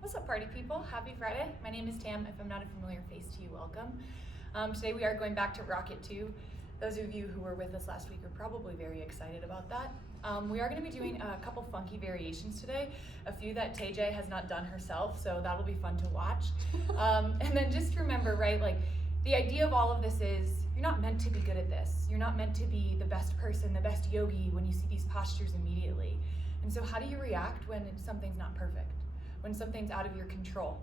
What's up, party people? Happy Friday. My name is Tam. If I'm not a familiar face to you, welcome. Today we are going back to Rocket 2. Those of you who were with us last week are probably very excited about that. We are going to be doing a couple funky variations today, a few that TJ has not done herself, so that'll be fun to watch. And then just remember, right, like the idea of all of this is you're not meant to be good at this. You're not meant to be the best person, the best yogi when you see these postures immediately. And so how do you react when something's not perfect? When something's out of your control?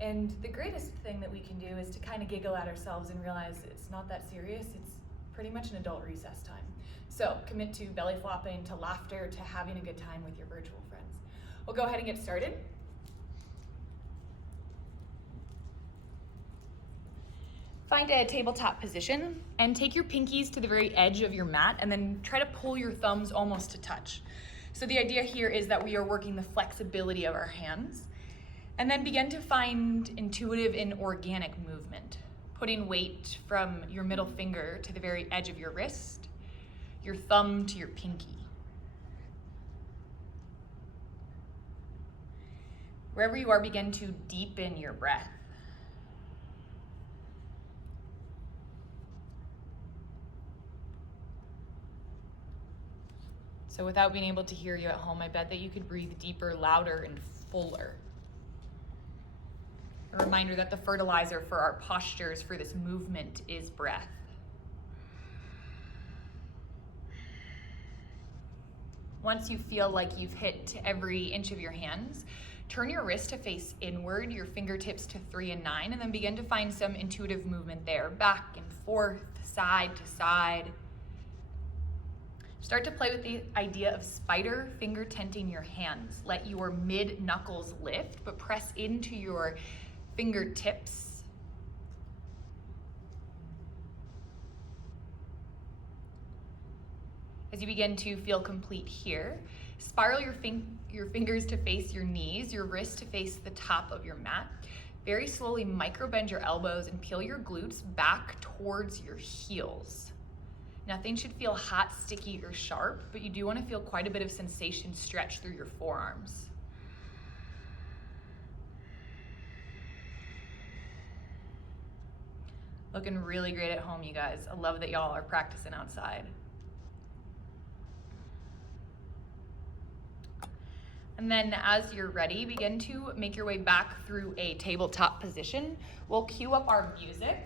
And the greatest thing that we can do is to kind of giggle at ourselves and realize it's not that serious. It's pretty much an adult recess time. So commit to belly flopping, to laughter, to having a good time with your virtual friends. We'll go ahead and get started. Find a tabletop position and take your pinkies to the very edge of your mat and then try to pull your thumbs almost to touch. So the idea here is that we are working the flexibility of our hands, and then begin to find intuitive and organic movement, putting weight from your middle finger to the very edge of your wrist, your thumb to your pinky. Wherever you are, begin to deepen your breath. So without being able to hear you at home, I bet that you could breathe deeper, louder, and fuller. A reminder that the fertilizer for our postures for this movement is breath. Once you feel like you've hit every inch of your hands, turn your wrist to face inward, your fingertips to 3 and 9, and then begin to find some intuitive movement there, back and forth, side to side. Start to play with the idea of spider finger tenting your hands. Let your mid knuckles lift, but press into your fingertips. As you begin to feel complete here, spiral your fingers to face your knees, your wrists to face the top of your mat. Very slowly micro bend your elbows and peel your glutes back towards your heels. Nothing should feel hot, sticky, or sharp, but you do want to feel quite a bit of sensation stretch through your forearms. Looking really great at home, you guys. I love that y'all are practicing outside. And then as you're ready, begin to make your way back through a tabletop position. We'll cue up our music.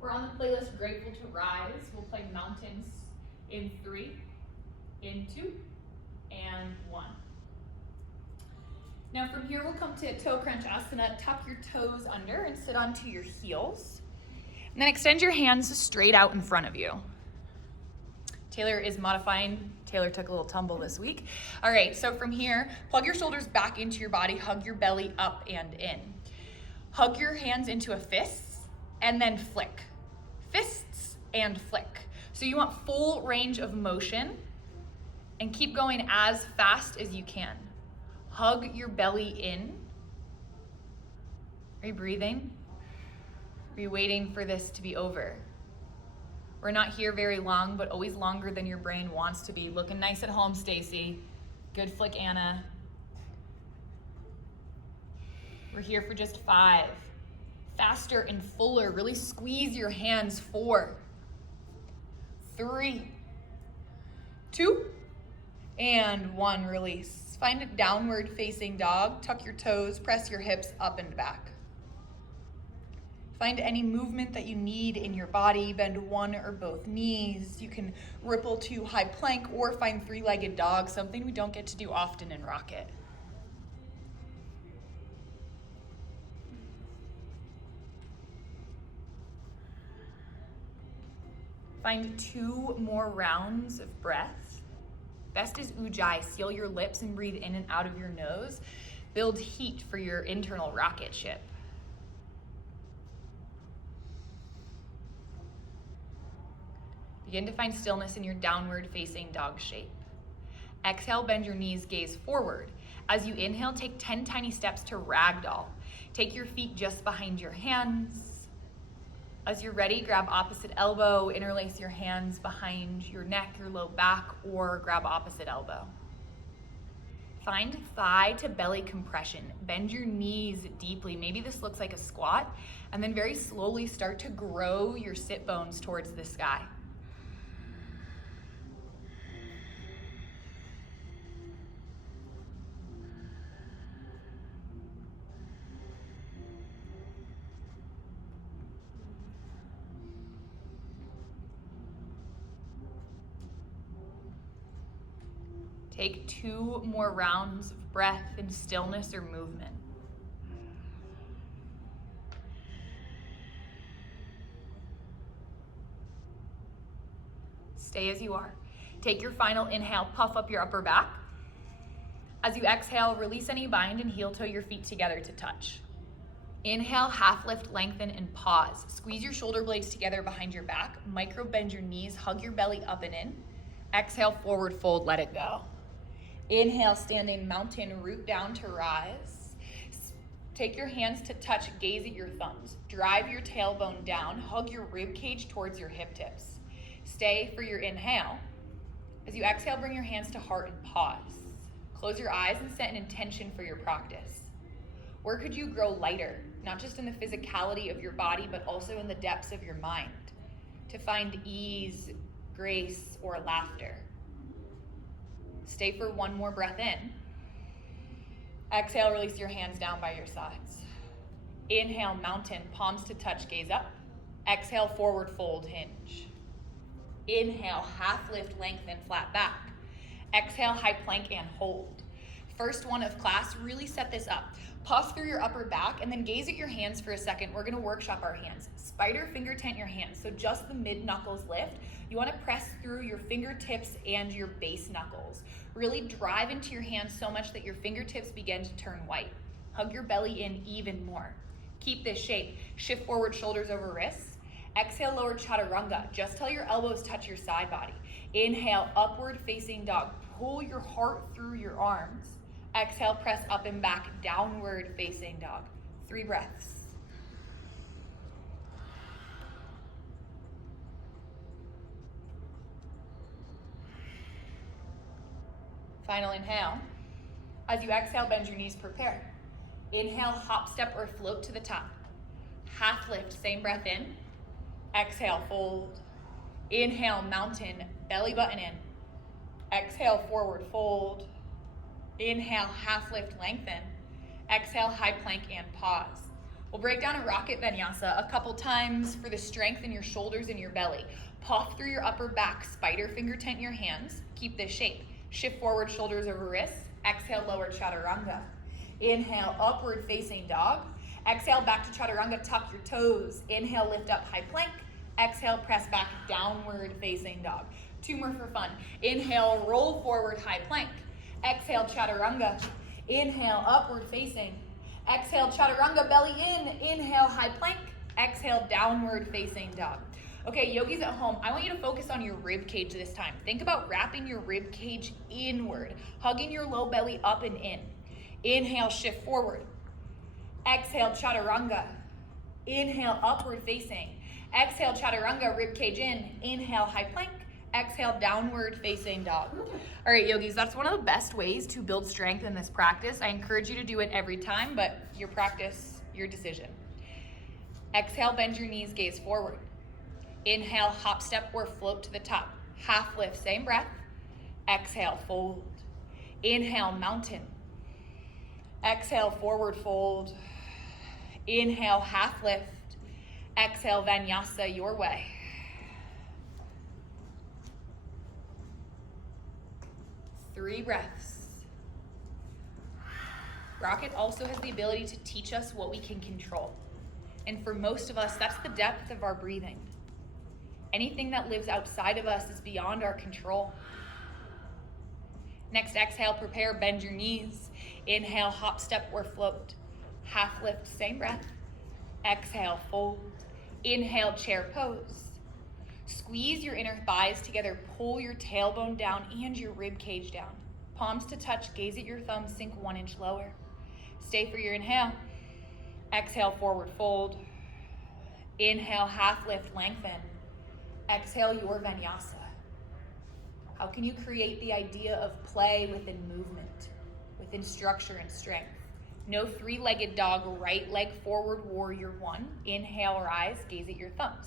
We're on the playlist Grateful to Rise. We'll play Mountains in 3, in 2, and 1. Now from here, we'll come to toe crunch asana. Tuck your toes under and sit onto your heels. And then extend your hands straight out in front of you. Taylor is modifying. Taylor took a little tumble this week. All right, so from here, plug your shoulders back into your body, hug your belly up and in. Hug your hands into a fist and then flick. Fists and flick. So you want full range of motion and keep going as fast as you can. Hug your belly in. Are you breathing? Are you waiting for this to be over? We're not here very long, but always longer than your brain wants to be. Looking nice at home, Stacy. Good flick, Anna. We're here for just 5. Faster and fuller. Really squeeze your hands. 4, 3, 2, and 1. Release. Find a downward facing dog. Tuck your toes. Press your hips up and back. Find any movement that you need in your body. Bend one or both knees. You can ripple to high plank or find 3-legged dog, something we don't get to do often in Rocket. Find 2 more rounds of breath. Best is Ujjayi. Seal your lips and breathe in and out of your nose. Build heat for your internal rocket ship. Begin to find stillness in your downward facing dog shape. Exhale, bend your knees, gaze forward. As you inhale, take 10 tiny steps to ragdoll. Take your feet just behind your hands. As you're ready, grab opposite elbow, interlace your hands behind your neck, your low back, or grab opposite elbow. Find thigh to belly compression. Bend your knees deeply. Maybe this looks like a squat, and then very slowly start to grow your sit bones towards the sky. Take 2 more rounds of breath and stillness or movement. Stay as you are. Take your final inhale, puff up your upper back. As you exhale, release any bind and heel toe your feet together to touch. Inhale, half lift, lengthen, and pause. Squeeze your shoulder blades together behind your back. Micro bend your knees, hug your belly up and in. Exhale, forward fold, let it go. Inhale, standing mountain, root down to rise. Take your hands to touch, gaze at your thumbs. Drive your tailbone down, hug your rib cage towards your hip tips. Stay for your inhale. As you exhale, bring your hands to heart and pause. Close your eyes and set an intention for your practice. Where could you grow lighter, not just in the physicality of your body, but also in the depths of your mind, to find ease, grace, or laughter? Stay for 1 more breath in. Exhale, release your hands down by your sides. Inhale, mountain, palms to touch, gaze up. Exhale, forward fold, hinge. Inhale, half lift, lengthen, flat back. Exhale, high plank and hold. First one of class, really set this up. Puff through your upper back and then gaze at your hands for a second. We're gonna workshop our hands. Spider finger tent your hands, so just the mid knuckles lift. You wanna press through your fingertips and your base knuckles. Really drive into your hands so much that your fingertips begin to turn white. Hug your belly in even more. Keep this shape. Shift forward, shoulders over wrists. Exhale, lower chaturanga, just till your elbows touch your side body. Inhale, upward facing dog. Pull your heart through your arms. Exhale, press up and back, downward facing dog. 3 breaths. Final inhale. As you exhale, bend your knees, prepare. Inhale, hop, step, or float to the top. Half lift, same breath in. Exhale, fold. Inhale, mountain, belly button in. Exhale, forward fold. Inhale, half lift, lengthen. Exhale, high plank and pause. We'll break down a rocket vinyasa a couple times for the strength in your shoulders and your belly. Puff through your upper back, spider finger tent your hands. Keep this shape. Shift forward, shoulders over wrists. Exhale, lower chaturanga. Inhale, upward facing dog. Exhale, back to chaturanga, tuck your toes. Inhale, lift up, high plank. Exhale, press back, downward facing dog. 2 more for fun. Inhale, roll forward, high plank. Exhale, chaturanga. Inhale, upward facing. Exhale, chaturanga, belly in. Inhale, high plank. Exhale, downward facing dog. Okay, yogis at home, I want you to focus on your rib cage this time. Think about wrapping your rib cage inward, hugging your low belly up and in. Inhale, shift forward. Exhale, chaturanga. Inhale, upward facing. Exhale, chaturanga, rib cage in. Inhale, high plank. Exhale, downward facing dog. All right, yogis, that's one of the best ways to build strength in this practice. I encourage you to do it every time, but your practice, your decision. Exhale, bend your knees, gaze forward. Inhale, hop, step, or float to the top. Half lift, same breath. Exhale, fold. Inhale, mountain. Exhale, forward fold. Inhale, half lift. Exhale, vinyasa your way. Three breaths. Rocket also has the ability to teach us what we can control. And for most of us, that's the depth of our breathing. Anything that lives outside of us is beyond our control. Next exhale, prepare, bend your knees. Inhale, hop, step, or float. Half lift, same breath. Exhale, fold. Inhale, chair pose. Squeeze your inner thighs together, pull your tailbone down and your rib cage down. Palms to touch, gaze at your thumbs, sink 1 inch lower. Stay for your inhale. Exhale, forward fold. Inhale, half lift, lengthen. Exhale, your vinyasa. How can you create the idea of play within movement, then structure and strength. No three-legged dog, right leg forward, warrior one. Inhale, rise, gaze at your thumbs.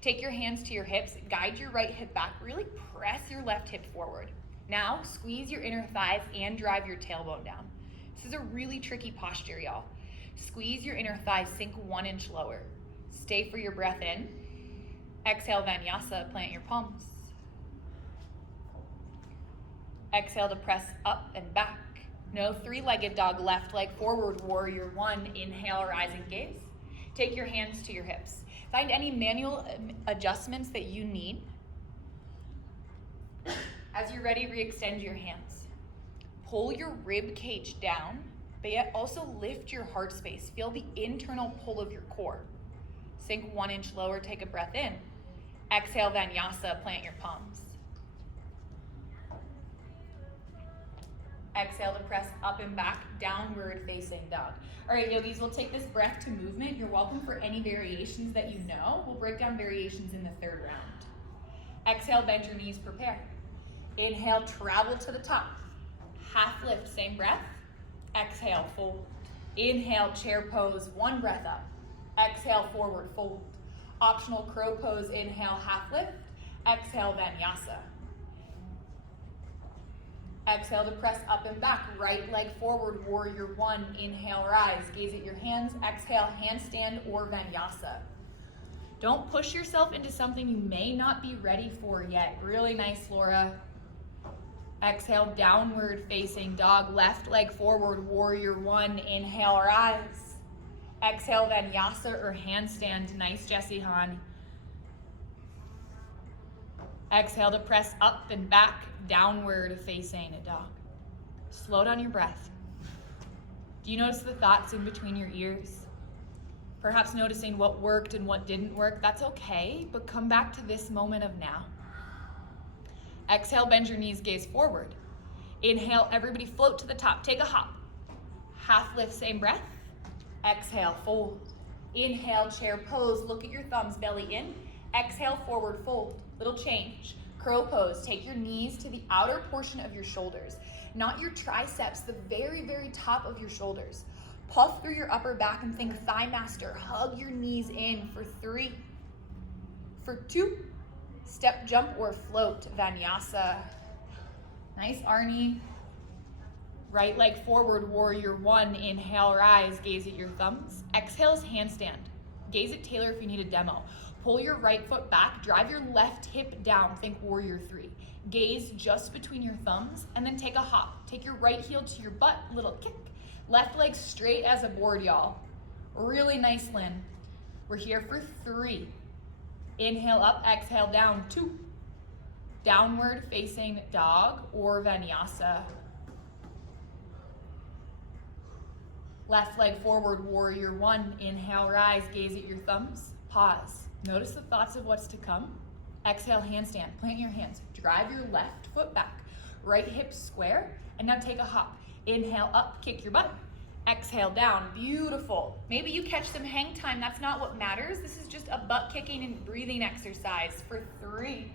Take your hands to your hips, guide your right hip back, really press your left hip forward. Now, squeeze your inner thighs and drive your tailbone down. This is a really tricky posture, y'all. Squeeze your inner thighs, sink 1 inch lower. Stay for your breath in. Exhale, Vinyasa, plant your palms. Exhale to press up and back. No three-legged dog, left leg forward, warrior one. Inhale, rise and gaze. Take your hands to your hips. Find any manual adjustments that you need. As you're ready, re-extend your hands. Pull your rib cage down, but yet also lift your heart space. Feel the internal pull of your core. Sink 1 inch lower, take a breath in. Exhale, Vinyasa, plant your palms. Exhale to press up and back, downward facing dog. All right, yogis, we'll take this breath to movement. You're welcome for any variations that you know. We'll break down variations in the third round. Exhale, bend your knees, prepare. Inhale, travel to the top. Half lift, same breath. Exhale, fold. Inhale, chair pose, 1 breath up. Exhale, forward fold. Optional crow pose, inhale, half lift. Exhale, Vinyasa. Exhale to press up and back, right leg forward, warrior one. Inhale, rise, gaze at your hands. Exhale, handstand or Vinyasa. Don't push yourself into something you may not be ready for yet. Really nice, Laura. Exhale, downward facing dog, left leg forward, warrior one. Inhale, rise. Exhale, Vinyasa or handstand. Nice, Jessie Han. Exhale to press up and back, downward facing dog. Slow down your breath. Do you notice the thoughts in between your ears? Perhaps noticing what worked and what didn't work. That's okay, but come back to this moment of now. Exhale, bend your knees, gaze forward. Inhale, everybody float to the top. Take a hop. Half lift, same breath. Exhale, fold. Inhale, chair pose. Look at your thumbs, belly in. Exhale, forward fold. Little change. Crow pose. Take your knees to the outer portion of your shoulders, not your triceps, the very, very top of your shoulders. Puff through your upper back and think thigh master. Hug your knees in for 3. For 2, step, jump, or float, Vinyasa. Nice, Arnie. Right leg forward, warrior one. Inhale, rise, gaze at your thumbs. Exhale is handstand. Gaze at Taylor if you need a demo. Pull your right foot back, drive your left hip down, think warrior 3. Gaze just between your thumbs, and then take a hop. Take your right heel to your butt, little kick. Left leg straight as a board, y'all. Really nice, Lynn. We're here for 3. Inhale up, exhale down, 2. Downward facing dog or Vinyasa. Left leg forward, warrior one. Inhale, rise, gaze at your thumbs. Pause. Notice the thoughts of what's to come. Exhale, handstand. Plant your hands. Drive your left foot back. Right hip square. And now take a hop. Inhale up, kick your butt. Exhale down. Beautiful. Maybe you catch some hang time. That's not what matters. This is just a butt kicking and breathing exercise for 3.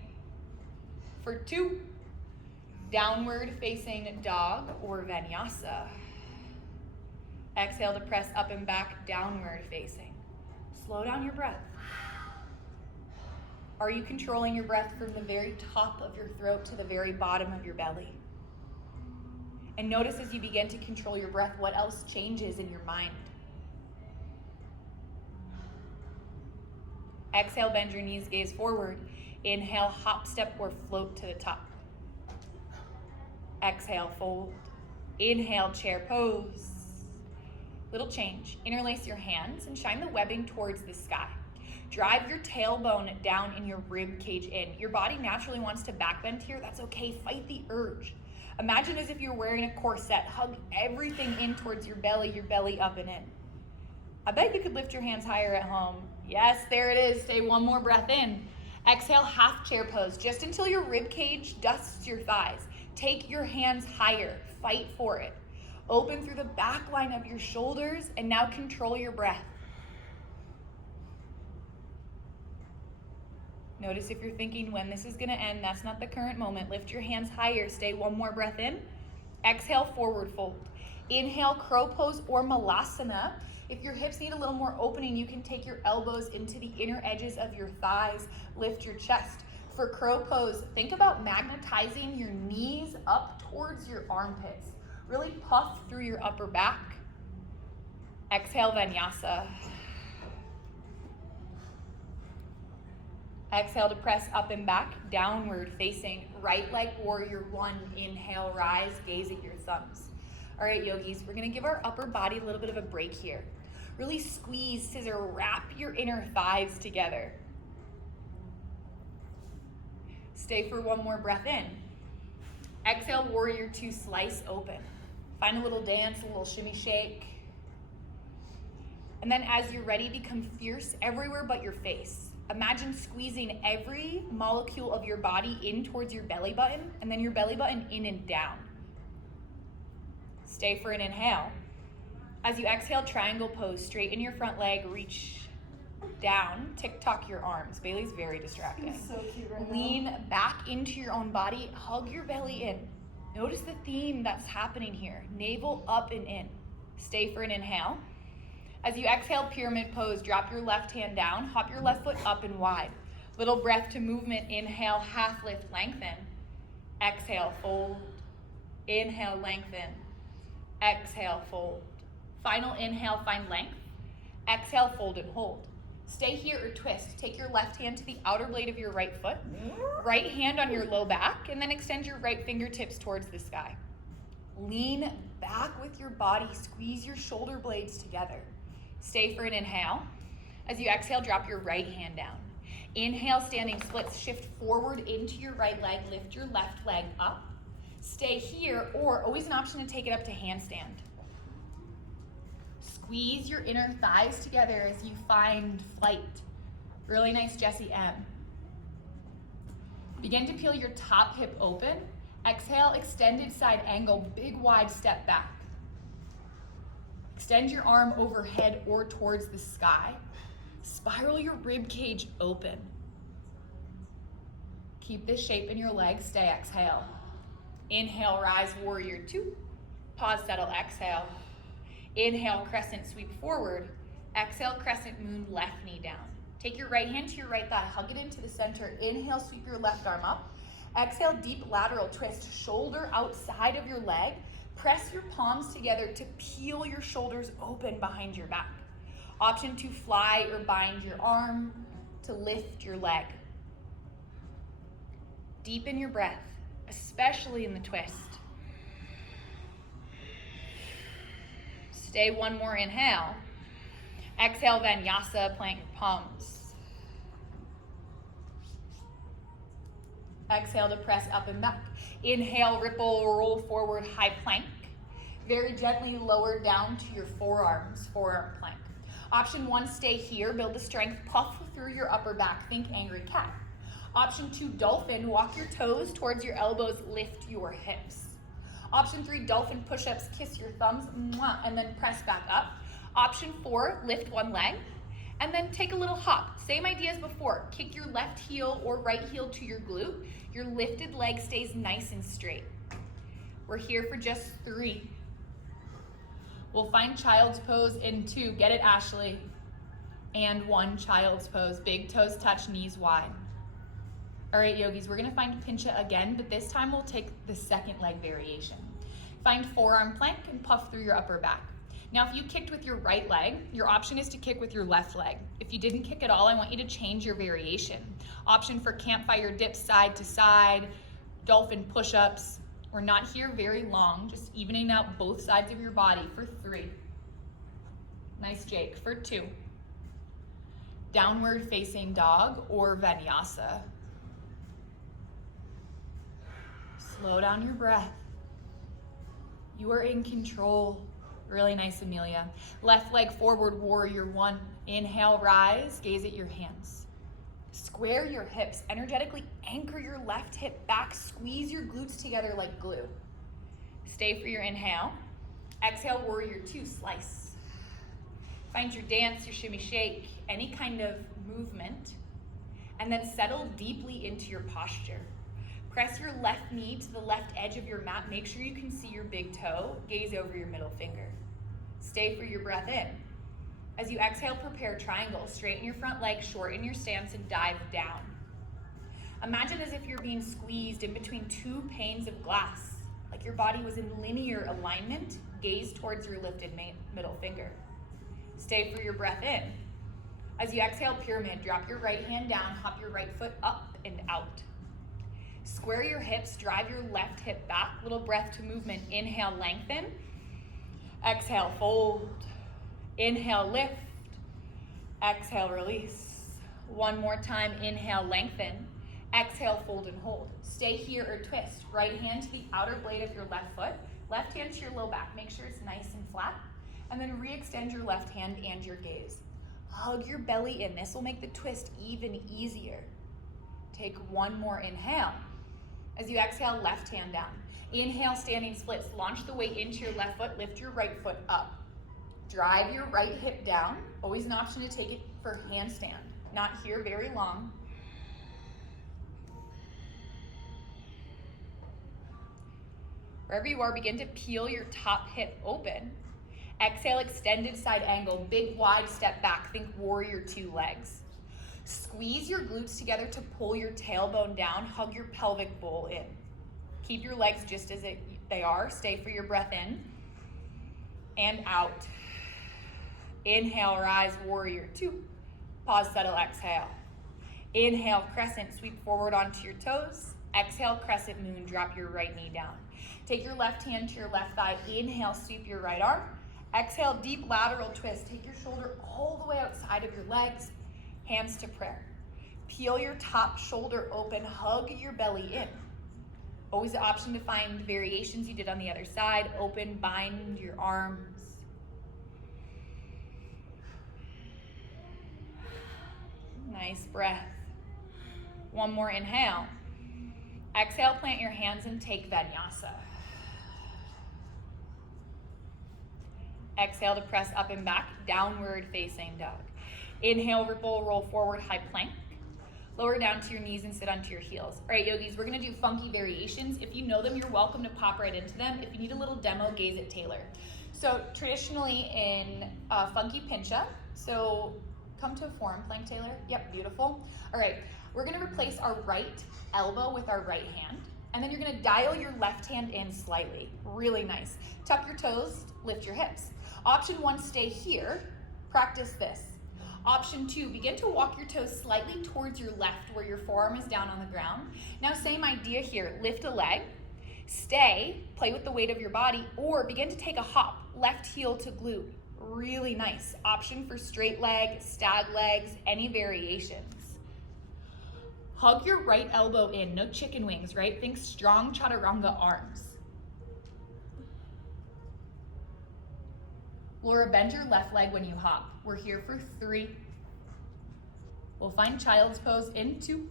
For 2. Downward facing dog or Vinyasa. Exhale to press up and back, downward facing. Slow down your breath. Are you controlling your breath from the very top of your throat to the very bottom of your belly? And notice as you begin to control your breath, what else changes in your mind. Exhale, bend your knees, gaze forward. Inhale, hop, step, or float to the top. Exhale, fold. Inhale, chair pose. Little change. Interlace your hands and shine the webbing towards the sky. Drive your tailbone down and your rib cage in. Your body naturally wants to backbend here. That's okay. Fight the urge. Imagine as if you're wearing a corset. Hug everything in towards your belly up and in. I bet you could lift your hands higher at home. Yes, there it is. Stay one more breath in. Exhale, half chair pose, just until your rib cage dusts your thighs. Take your hands higher. Fight for it. Open through the back line of your shoulders and now control your breath. Notice if you're thinking when this is gonna end, that's not the current moment. Lift your hands higher, stay one more breath in. Exhale, forward fold. Inhale, crow pose or malasana. If your hips need a little more opening, you can take your elbows into the inner edges of your thighs, lift your chest. For crow pose, think about magnetizing your knees up towards your armpits. Really puff through your upper back. Exhale, vinyasa. Exhale to press up and back, downward facing, right leg warrior one. Inhale, rise, gaze at your thumbs. All right, yogis, we're gonna give our upper body a little bit of a break here. Really squeeze, scissor, wrap your inner thighs together. Stay for one more breath in. Exhale, warrior two, slice open. Find a little dance, a little shimmy shake. And then as you're ready, become fierce everywhere but your face. Imagine squeezing every molecule of your body in towards your belly button, and then your belly button in and down. Stay for an inhale. As you exhale, triangle pose, straighten your front leg, reach down, tick-tock your arms. Bailey's very distracting. So cute right Lean now. back into your own body, hug your belly in. Notice the theme that's happening here. Navel up and in. Stay for an inhale. As you exhale, pyramid pose, drop your left hand down, hop your left foot up and wide. Little breath to movement, inhale, half lift, lengthen. Exhale, fold. Inhale, lengthen. Exhale, fold. Final inhale, find length. Exhale, fold and hold. Stay here or twist. Take your left hand to the outer blade of your right foot. Right hand on your low back, and then extend your right fingertips towards the sky. Lean back with your body. Squeeze your shoulder blades together. Stay for an inhale. As you exhale, drop your right hand down. Inhale, standing splits. Shift forward into your right leg. Lift your left leg up. Stay here, or always an option to take it up to handstand. Squeeze your inner thighs together as you find flight. Really nice, Jessie M. Begin to peel your top hip open. Exhale, extended side angle, big wide step back. Extend your arm overhead or towards the sky. Spiral your rib cage open. Keep this shape in your legs, stay, exhale. Inhale, rise, warrior two. Pause, settle, exhale. Inhale, crescent sweep forward. Exhale, crescent moon, left knee down. Take your right hand to your right thigh, hug it into the center. Inhale, sweep your left arm up. Exhale, deep lateral twist, shoulder outside of your leg. Press your palms together to peel your shoulders open behind your back. Option to fly or bind your arm to lift your leg. Deepen your breath, especially in the twist. Stay one more inhale. Exhale, vinyasa, plant your palms. Exhale to press up and back. Inhale, ripple, roll forward, high plank. Very gently lower down to your forearms, forearm plank. Option one, stay here, build the strength, puff through your upper back, think angry cat. Option two, dolphin, walk your toes towards your elbows, lift your hips. Option three, dolphin push-ups, kiss your thumbs, and then press back up. Option four, lift one leg, and then take a little hop. Same idea as before. Kick your left heel or right heel to your glute. Your lifted leg stays nice and straight. We're here for just 3. We'll find child's pose in 2. Get it, Ashley. And 1, child's pose. Big toes touch, knees wide. All right, yogis, we're gonna find pincha again, but this time we'll take the second leg variation. Find forearm plank and puff through your upper back. Now, if you kicked with your right leg, your option is to kick with your left leg. If you didn't kick at all, I want you to change your variation. Option for campfire dips side to side, dolphin push-ups. We're not here very long, just evening out both sides of your body for 3. Nice, Jake, for 2. Downward facing dog or vinyasa. Slow down your breath. You are in control. Really nice, Amelia. Left leg forward, warrior 1. Inhale, rise, gaze at your hands. Square your hips, energetically anchor your left hip back, squeeze your glutes together like glue. Stay for your inhale. Exhale, warrior 2, slice. Find your dance, your shimmy shake, any kind of movement, and then settle deeply into your posture. Press your left knee to the left edge of your mat. Make sure you can see your big toe. Gaze over your middle finger. Stay for your breath in. As you exhale, prepare triangle. Straighten your front leg, shorten your stance, and dive down. Imagine as if you're being squeezed in between two panes of glass, like your body was in linear alignment. Gaze towards your lifted middle finger. Stay for your breath in. As you exhale, pyramid, drop your right hand down, hop your right foot up and out. Square your hips, drive your left hip back. Little breath to movement. Inhale, lengthen. Exhale, fold. Inhale, lift. Exhale, release. One more time. Inhale, lengthen. Exhale, fold and hold. Stay here or twist. Right hand to the outer blade of your left foot. Left hand to your low back. Make sure it's nice and flat. And then re-extend your left hand and your gaze. Hug your belly in. This will make the twist even easier. Take one more inhale. As you exhale, left hand down. Inhale, standing splits. Launch the weight into your left foot. Lift your right foot up. Drive your right hip down. Always an option to take it for handstand. Not here very long. Wherever you are, begin to peel your top hip open. Exhale, extended side angle. Big wide step back. Think warrior two legs. Squeeze your glutes together to pull your tailbone down. Hug your pelvic bowl in. Keep your legs just as they are. Stay for your breath in and out. Inhale, rise, warrior two. Pause, settle, exhale. Inhale, crescent, sweep forward onto your toes. Exhale, crescent moon, drop your right knee down. Take your left hand to your left thigh. Inhale, sweep your right arm. Exhale, deep lateral twist. Take your shoulder all the way outside of your legs. Hands to prayer. Peel your top shoulder open. Hug your belly in. Always the option to find variations you did on the other side. Open, bind your arms. Nice breath. One more inhale. Exhale, plant your hands and take Vinyasa. Exhale to press up and back, downward facing dog. Inhale, ripple, roll forward, high plank. Lower down to your knees and sit onto your heels. All right, yogis, we're gonna do funky variations. If you know them, you're welcome to pop right into them. If you need a little demo, gaze at Taylor. So traditionally in funky pincha, so come to a forearm plank, Taylor. Yep, beautiful. All right, we're gonna replace our right elbow with our right hand. And then you're gonna dial your left hand in slightly. Really nice. Tuck your toes, lift your hips. Option one, stay here. Practice this. Option two, begin to walk your toes slightly towards your left where your forearm is down on the ground. Now same idea here, lift a leg, stay, play with the weight of your body, or begin to take a hop, left heel to glute. Really nice. Option for straight leg, stag legs, any variations. Hug your right elbow in, no chicken wings, right? Think strong chaturanga arms. Laura, bend your left leg when you hop. We're here for 3. We'll find child's pose in 2.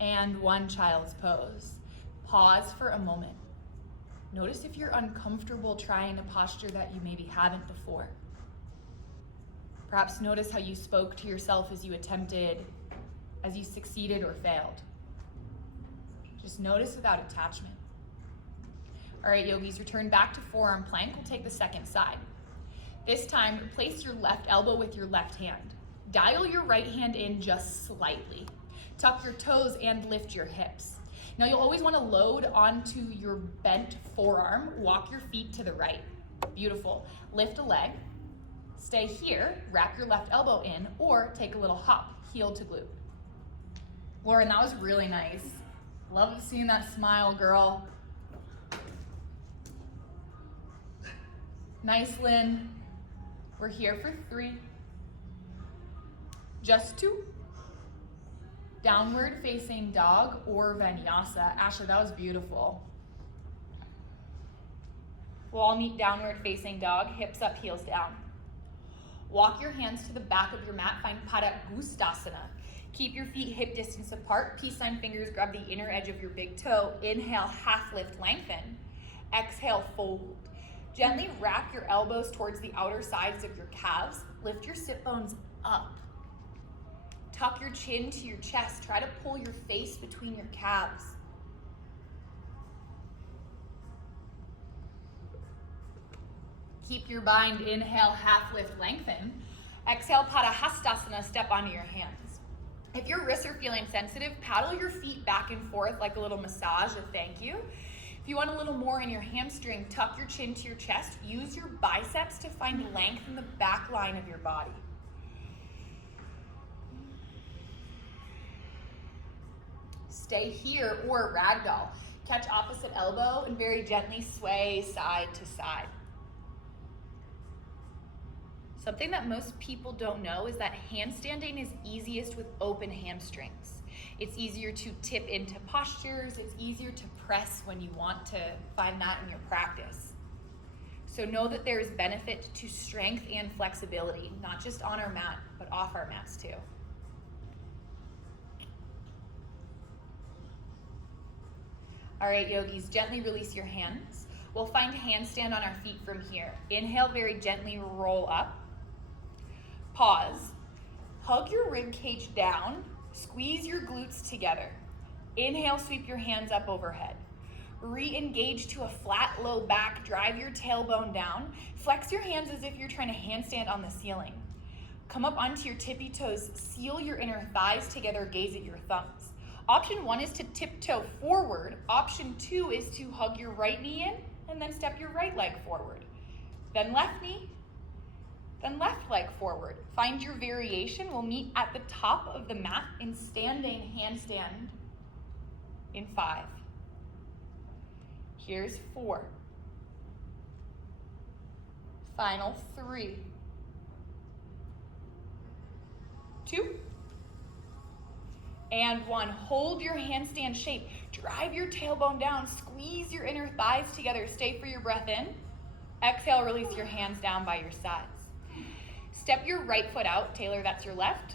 And 1 child's pose. Pause for a moment. Notice if you're uncomfortable trying a posture that you maybe haven't before. Perhaps notice how you spoke to yourself as you attempted, as you succeeded or failed. Just notice without attachment. All right, yogis, return back to forearm plank. We'll take the second side. This time, replace your left elbow with your left hand. Dial your right hand in just slightly. Tuck your toes and lift your hips. Now you'll always want to load onto your bent forearm. Walk your feet to the right. Beautiful. Lift a leg. Stay here, wrap your left elbow in, or take a little hop, heel to glute. Lauren, that was really nice. Love seeing that smile, girl. Nice, Lynn. We're here for 3. Just 2. Downward facing dog or Vinyasa. Ashley, that was beautiful. We'll all meet downward facing dog, hips up, heels down. Walk your hands to the back of your mat, find Padangusthasana. Keep your feet hip distance apart. Peace sign fingers, grab the inner edge of your big toe. Inhale, half lift, lengthen. Exhale, fold. Gently wrap your elbows towards the outer sides of your calves. Lift your sit bones up. Tuck your chin to your chest. Try to pull your face between your calves. Keep your bind. Inhale, half lift, lengthen. Exhale, Padahastasana, step onto your hands. If your wrists are feeling sensitive, paddle your feet back and forth like a little massage, a thank you. If you want a little more in your hamstring, tuck your chin to your chest. Use your biceps to find length in the back line of your body. Stay here or ragdoll. Catch opposite elbow and very gently sway side to side. Something that most people don't know is that handstanding is easiest with open hamstrings. It's easier to tip into postures. It's easier to press when you want to find that in your practice. So know that there is benefit to strength and flexibility, not just on our mat, but off our mats too. All right, yogis, gently release your hands. We'll find handstand on our feet from here. Inhale, very gently roll up. Pause. Hug your rib cage down. Squeeze your glutes together. Inhale, sweep your hands up overhead. Re-engage to a flat low back. Drive your tailbone down. Flex your hands as if you're trying to handstand on the ceiling. Come up onto your tippy toes. Seal your inner thighs together. Gaze at your thumbs. Option 1 is to tiptoe forward. Option 2 is to hug your right knee in and then step your right leg forward. Then left knee, then left leg forward. Find your variation. We'll meet at the top of the mat in standing handstand in 5. Here's 4. Final 3. 2. And 1. Hold your handstand shape. Drive your tailbone down. Squeeze your inner thighs together. Stay for your breath in. Exhale, release your hands down by your sides. Step your right foot out. Taylor, that's your left.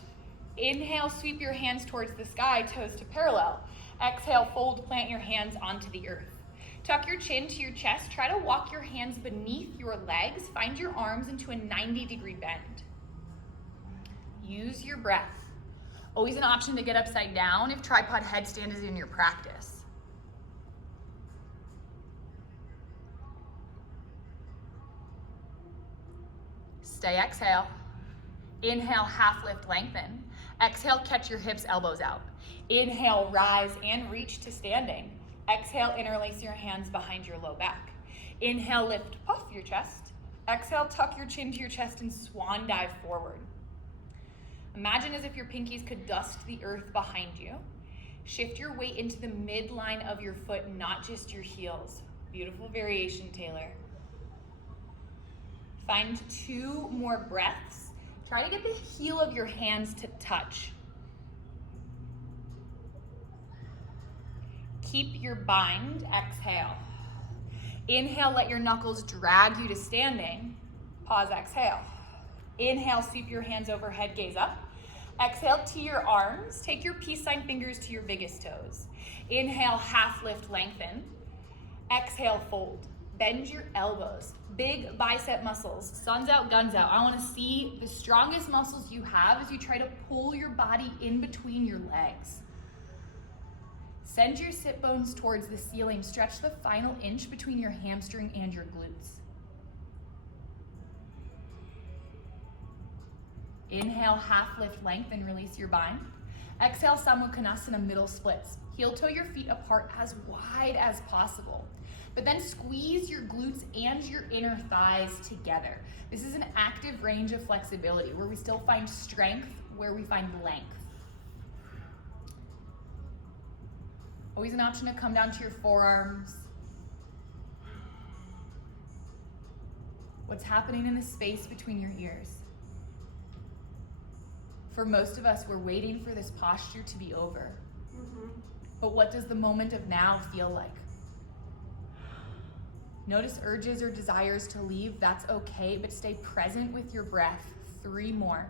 Inhale, sweep your hands towards the sky, toes to parallel. Exhale, fold, plant your hands onto the earth. Tuck your chin to your chest. Try to walk your hands beneath your legs. Find your arms into a 90-degree bend. Use your breath. Always an option to get upside down if tripod headstand is in your practice. Stay, exhale. Inhale, half lift, lengthen. Exhale, catch your hips, elbows out. Inhale, rise and reach to standing. Exhale, interlace your hands behind your low back. Inhale, lift, puff your chest. Exhale, tuck your chin to your chest and swan dive forward. Imagine as if your pinkies could dust the earth behind you. Shift your weight into the midline of your foot, not just your heels. Beautiful variation, Taylor. Find 2 more breaths. Try to get the heel of your hands to touch. Keep your bind, exhale. Inhale, let your knuckles drag you to standing. Pause, exhale. Inhale, sweep your hands overhead, gaze up. Exhale, to your arms. Take your peace sign fingers to your biggest toes. Inhale, half lift, lengthen. Exhale, fold. Bend your elbows. Big bicep muscles. Sun's out, guns out. I want to see the strongest muscles you have as you try to pull your body in between your legs. Send your sit bones towards the ceiling. Stretch the final inch between your hamstring and your glutes. Inhale, half lift, lengthen, release your bind. Exhale, Samukhanasana, middle splits. Heel toe your feet apart as wide as possible. But then squeeze your glutes and your inner thighs together. This is an active range of flexibility where we still find strength, where we find length. Always an option to come down to your forearms. What's happening in the space between your ears? For most of us, we're waiting for this posture to be over. But what does the moment of now feel like? Notice urges or desires to leave, that's okay, but stay present with your breath. 3 more.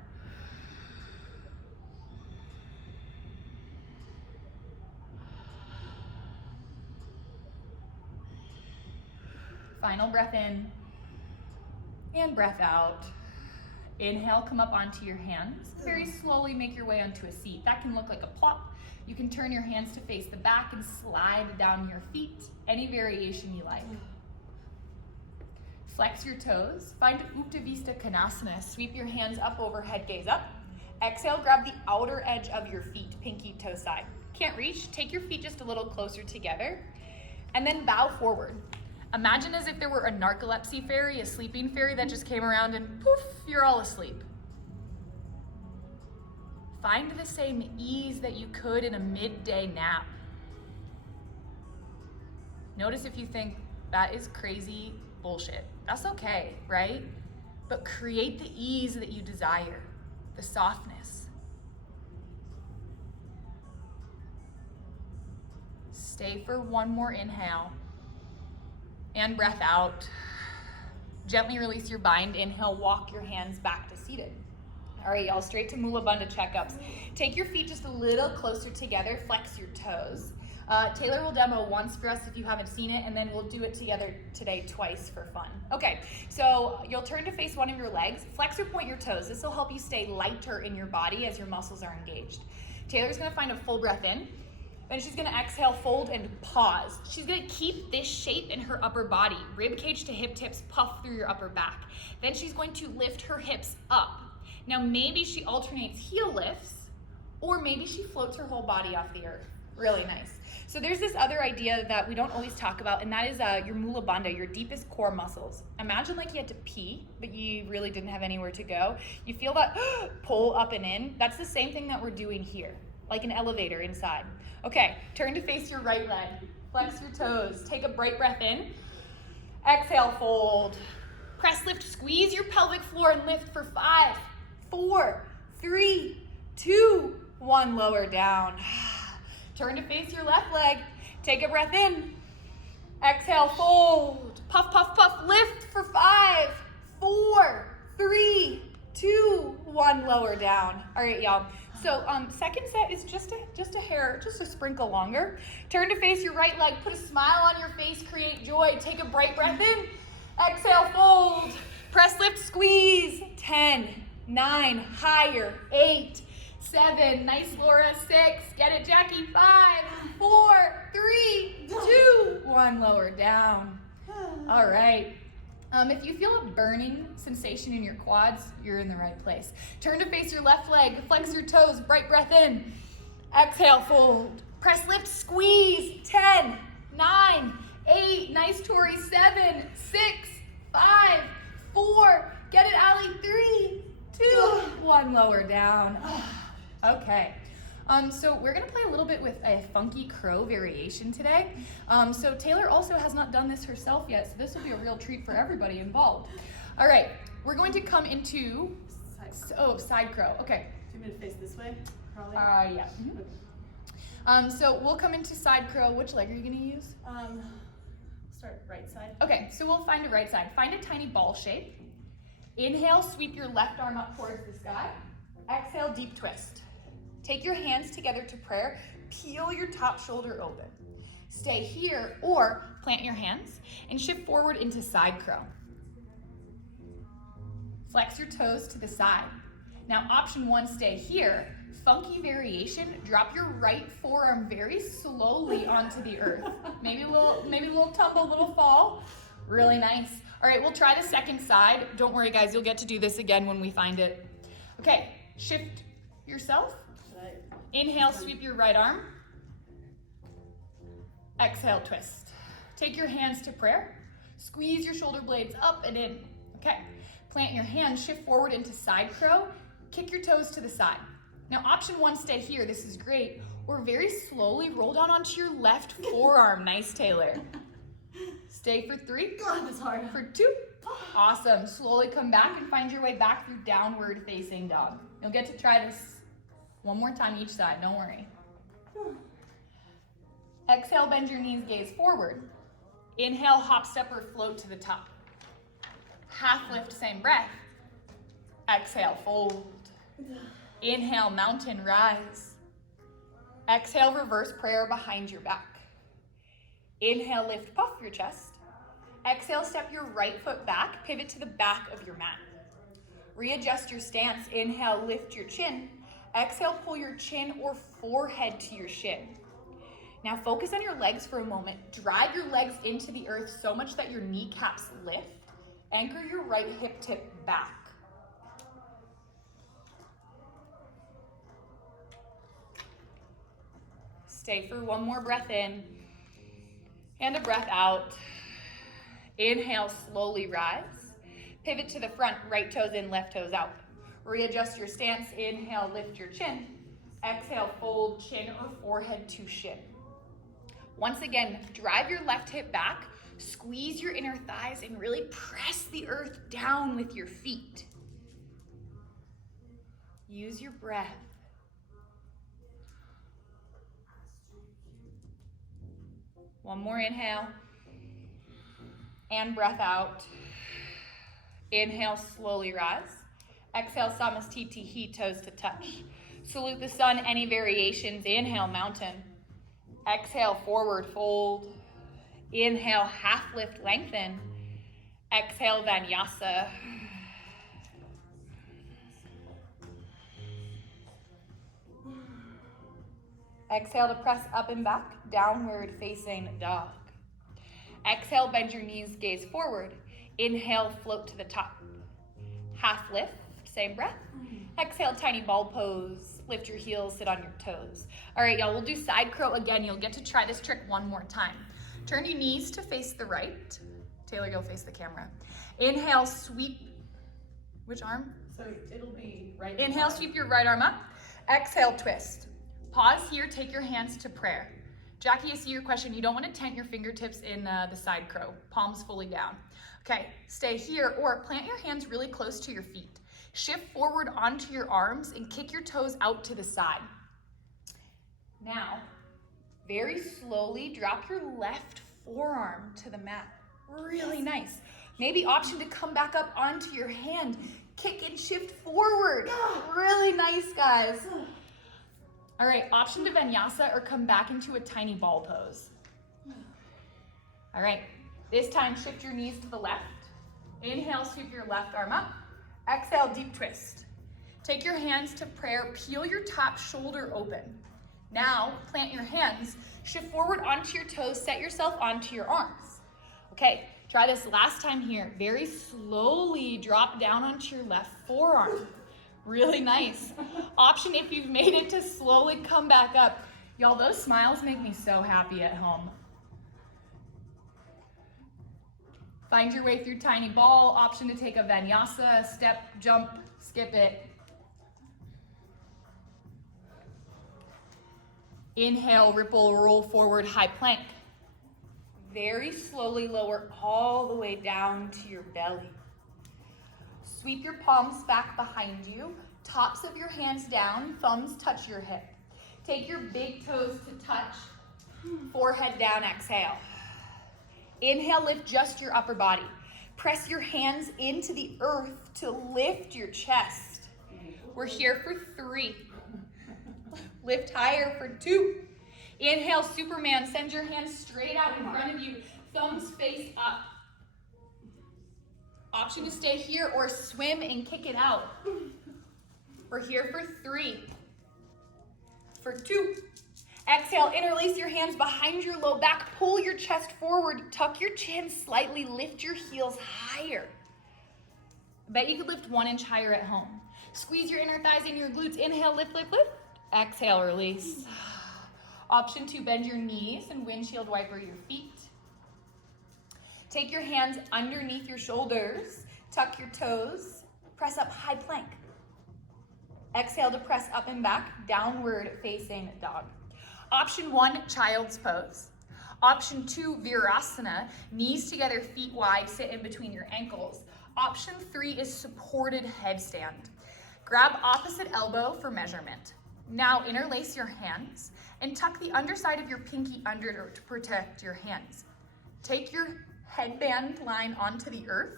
Final breath in and breath out. Inhale, come up onto your hands. Very slowly make your way onto a seat. That can look like a plop. You can turn your hands to face the back and slide down your feet. Any variation you like. Flex your toes. Find Uttanasana Konasana. Sweep your hands up overhead, gaze up. Exhale, grab the outer edge of your feet, pinky toe side. Can't reach, take your feet just a little closer together. And then bow forward. Imagine as if there were a narcolepsy fairy, a sleeping fairy that just came around and poof, you're all asleep. Find the same ease that you could in a midday nap. Notice if you think that is crazy bullshit. That's okay, right? But create the ease that you desire, the softness. Stay for one more inhale. And breath out. Gently release your bind. Inhale, walk your hands back to seated. All right, y'all, straight to Mula Bandha checkups. Take your feet just a little closer together, flex your toes. Taylor will demo once for us if you haven't seen it, and then we'll do it together today twice for fun. Okay, so you'll turn to face one of your legs, flex or point your toes. This will help you stay lighter in your body as your muscles are engaged. Taylor's gonna find a full breath in. Then she's gonna exhale, fold, and pause. She's gonna keep this shape in her upper body. Rib cage to hip tips, puff through your upper back. Then she's going to lift her hips up. Now maybe she alternates heel lifts, or maybe she floats her whole body off the earth. Really nice. So there's this other idea that we don't always talk about, and that is your Mula Bandha, your deepest core muscles. Imagine like you had to pee, but you really didn't have anywhere to go. You feel that pull up and in. That's the same thing that we're doing here, like an elevator inside. Okay, turn to face your right leg. Flex your toes. Take a bright breath in. Exhale, fold. Press, lift, squeeze your pelvic floor and lift for 5, 4, 3, 2, 1. Lower down. Turn to face your left leg. Take a breath in. Exhale, fold. Puff, puff, puff. Lift for 5, 4, 3, 2, 1. Lower down. All right, y'all. So second set is just a sprinkle longer. Turn to face your right leg. Put a smile on your face. Create joy. Take a bright breath in. Exhale, fold. Press, lift, squeeze. 10, 9, higher. 8, 7, nice Laura. 6, get it Jackie. 5, 4, 3, 2, 1. Lower down. All right. If you feel a burning sensation in your quads, you're in the right place. Turn to face your left leg, flex your toes, bright breath in. Exhale, fold. Press, lift, squeeze. 10, 9, 8, nice Tori. 7, 6, 5, 4, get it Allie. 3, 2, 1. Lower down. Okay. So we're gonna play a little bit with a funky crow variation today. So Taylor also has not done this herself yet, so this will be a real treat for everybody involved. All right, we're going to come into side crow. Okay. Do you want me to face this way? Probably. Yeah. Mm-hmm. So we'll come into side crow. Which leg are you gonna use? Start right side. Okay, so we'll find a right side. Find a tiny ball shape. Inhale, sweep your left arm up towards the sky. Exhale, deep twist. Take your hands together to prayer. Peel your top shoulder open. Stay here or plant your hands and shift forward into side crow. Flex your toes to the side. Now option 1, stay here. Funky variation, drop your right forearm very slowly onto the earth. Maybe a little tumble, a little fall. Really nice. All right, we'll try the second side. Don't worry guys, you'll get to do this again when we find it. Okay, shift yourself. Inhale, sweep your right arm. Exhale, twist. Take your hands to prayer. Squeeze your shoulder blades up and in. Okay, plant your hands, shift forward into side crow. Kick your toes to the side. Now option 1, stay here. This is great. Or very slowly roll down onto your left forearm. Nice, Taylor. Stay for 3. God, that's hard. For 2. Awesome. Slowly come back and find your way back through downward facing dog. You'll get to try this one more time each side, don't worry. Exhale, bend your knees, gaze forward. Inhale, hop, step, or float to the top. Half lift, same breath. Exhale, fold. Inhale, mountain rise. Exhale, reverse prayer behind your back. Inhale, lift, puff your chest. Exhale, step your right foot back, pivot to the back of your mat. Readjust your stance. Inhale, lift your chin. Exhale, pull your chin or forehead to your shin. Now focus on your legs for a moment. Drive your legs into the earth so much that your kneecaps lift. Anchor your right hip tip back. Stay for one more breath in and a breath out. Inhale, slowly rise. Pivot to the front, right toes in, left toes out. Readjust your stance. Inhale, lift your chin. Exhale, fold chin or forehead to shin. Once again, drive your left hip back, squeeze your inner thighs, and really press the earth down with your feet. Use your breath. One more inhale. And breath out. Inhale, slowly rise. Exhale, Samastiti, toes to touch. Salute the sun, any variations. Inhale, mountain. Exhale, forward fold. Inhale, half lift, lengthen. Exhale, Vinyasa. Exhale to press up and back, downward facing dog. Exhale, bend your knees, gaze forward. Inhale, float to the top. Half lift, same breath. Exhale, tiny ball pose. Lift your heels, sit on your toes. All right, y'all, we'll do side crow again. You'll get to try this trick one more time. Turn your knees to face the right. Taylor, you'll face the camera. Inhale, sweep. Which arm? So it'll be right. Inhale, sweep your right arm up. Exhale, twist. Pause here, take your hands to prayer. Jackie, I see your question. You don't want to tent your fingertips in the side crow. Palms fully down. Okay, stay here or plant your hands really close to your feet. Shift forward onto your arms and kick your toes out to the side. Now, very slowly drop your left forearm to the mat. Really nice. Maybe option to come back up onto your hand. Kick and shift forward. Really nice, guys. All right, option to Vinyasa or come back into a tiny ball pose. All right, this time shift your knees to the left. Inhale, sweep your left arm up. Exhale, deep twist. Take your hands to prayer, peel your top shoulder open. Now, plant your hands, shift forward onto your toes, set yourself onto your arms. Okay, try this last time here. Very slowly drop down onto your left forearm. Really nice. Option if you've made it to slowly come back up. Y'all, those smiles make me so happy at home. Find your way through tiny ball. Option to take a Vinyasa, step, jump, skip it. Inhale, ripple, roll forward, high plank. Very slowly lower all the way down to your belly. Sweep your palms back behind you. Tops of your hands down, thumbs touch your hip. Take your big toes to touch. Forehead down, exhale. Inhale, lift just your upper body. Press your hands into the earth to lift your chest. We're here for 3. Lift higher for 2. Inhale, Superman. Send your hands straight out in front of you. Thumbs face up. Option to stay here or swim and kick it out. We're here for 3. For 2. Exhale, interlace your hands behind your low back. Pull your chest forward. Tuck your chin slightly. Lift your heels higher. I bet you could lift 1 inch higher at home. Squeeze your inner thighs and your glutes. Inhale, lift, lift, lift. Exhale, release. Option 2, bend your knees and windshield wiper your feet. Take your hands underneath your shoulders. Tuck your toes. Press up, high plank. Exhale to press up and back, downward facing dog. Option 1, child's pose. Option 2, Virasana, knees together, feet wide, sit in between your ankles. Option 3 is supported headstand. Grab opposite elbow for measurement. Now interlace your hands and tuck the underside of your pinky under to protect your hands. Take your headband line onto the earth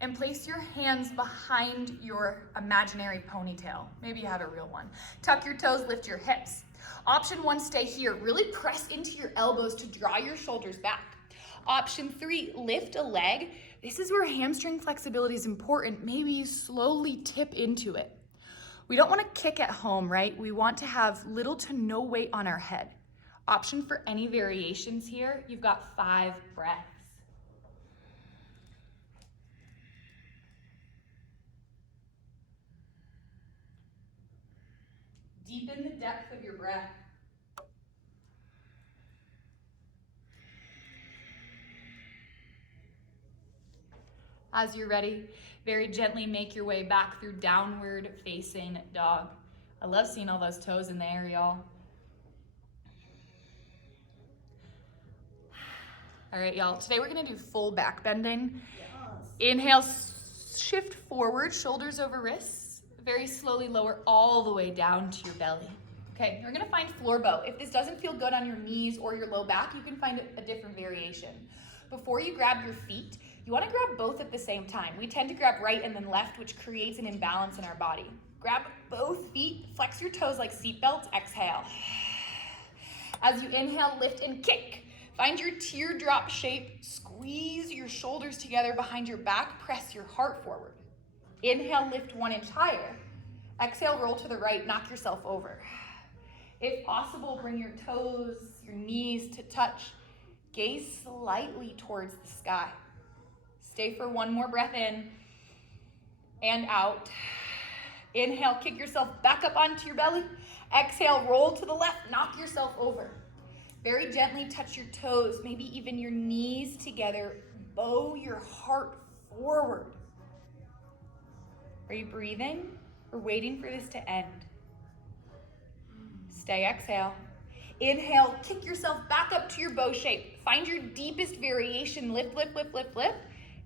and place your hands behind your imaginary ponytail. Maybe you have a real one. Tuck your toes, lift your hips. Option 1, stay here. Really press into your elbows to draw your shoulders back. Option 3, lift a leg, This is where hamstring flexibility is important. Maybe you slowly tip into it. We don't want to kick at home, right? We want to have little to no weight on our head. Option for any variations here, you've got 5 breaths. Deepen the depth of your breath. As you're ready, very gently make your way back through downward facing dog. I love seeing all those toes in the air, y'all. All right, y'all, today we're gonna do full back bending. Yes. Inhale, shift forward, shoulders over wrists. Very slowly lower all the way down to your belly. Okay, you're gonna find floor bow. If this doesn't feel good on your knees or your low back, you can find a different variation. Before you grab your feet, you wanna grab both at the same time. We tend to grab right and then left, which creates an imbalance in our body. Grab both feet, flex your toes like seatbelts, exhale. As you inhale, lift and kick. Find your teardrop shape, squeeze your shoulders together behind your back, press your heart forward. Inhale, lift 1 inch higher. Exhale, roll to the right, knock yourself over. If possible, bring your toes, your knees to touch. Gaze slightly towards the sky. Stay for 1 more breath in and out. Inhale, kick yourself back up onto your belly. Exhale, roll to the left, knock yourself over. Very gently touch your toes, maybe even your knees together. Bow your heart forward. Are you breathing or waiting for this to end? Stay, exhale. Inhale, kick yourself back up to your bow shape. Find your deepest variation. Lift, lift, lift, lift, lift.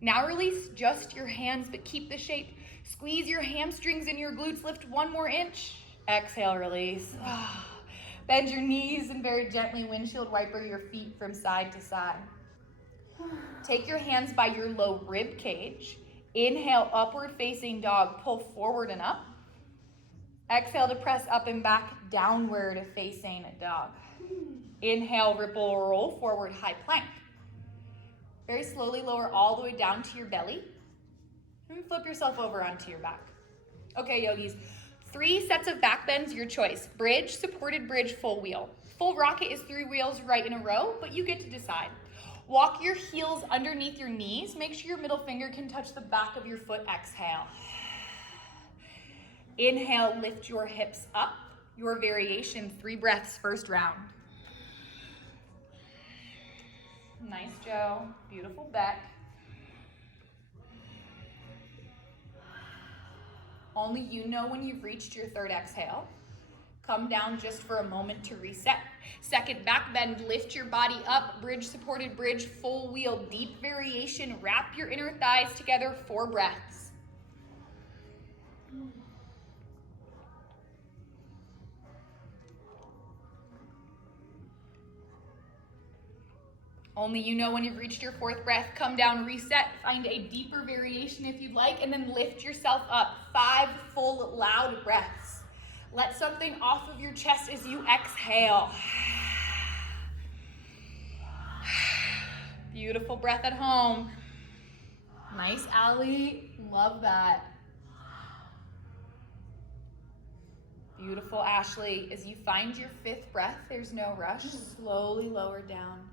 Now release just your hands, but keep the shape. Squeeze your hamstrings and your glutes. Lift 1 more inch. Exhale, release. Bend your knees and very gently windshield wiper your feet from side to side. Take your hands by your low rib cage. Inhale, upward facing dog. Pull forward and up. Exhale to press up and back, downward facing dog. Inhale, ripple, roll forward, high plank. Very slowly lower all the way down to your belly. And flip yourself over onto your back. Okay, yogis. 3 sets of back bends, your choice. Bridge, supported bridge, full wheel. Full rocket is 3 wheels right in a row, but you get to decide. Walk your heels underneath your knees. Make sure your middle finger can touch the back of your foot. Exhale. Inhale, lift your hips up. Your variation, 3 breaths, first round. Nice, Joe. Beautiful back. Only you know when you've reached your 3rd exhale. Come down just for a moment to reset. Second back bend, lift your body up, bridge supported bridge, full wheel, deep variation. Wrap your inner thighs together, 4 breaths. Only you know when you've reached your 4th breath. Come down, reset, find a deeper variation if you'd like, and then lift yourself up. 5 full loud breaths. Let something off of your chest as you exhale. Beautiful breath at home. Nice, Allie. Love that. Beautiful, Ashley. As you find your 5th breath, there's no rush. Slowly lower down.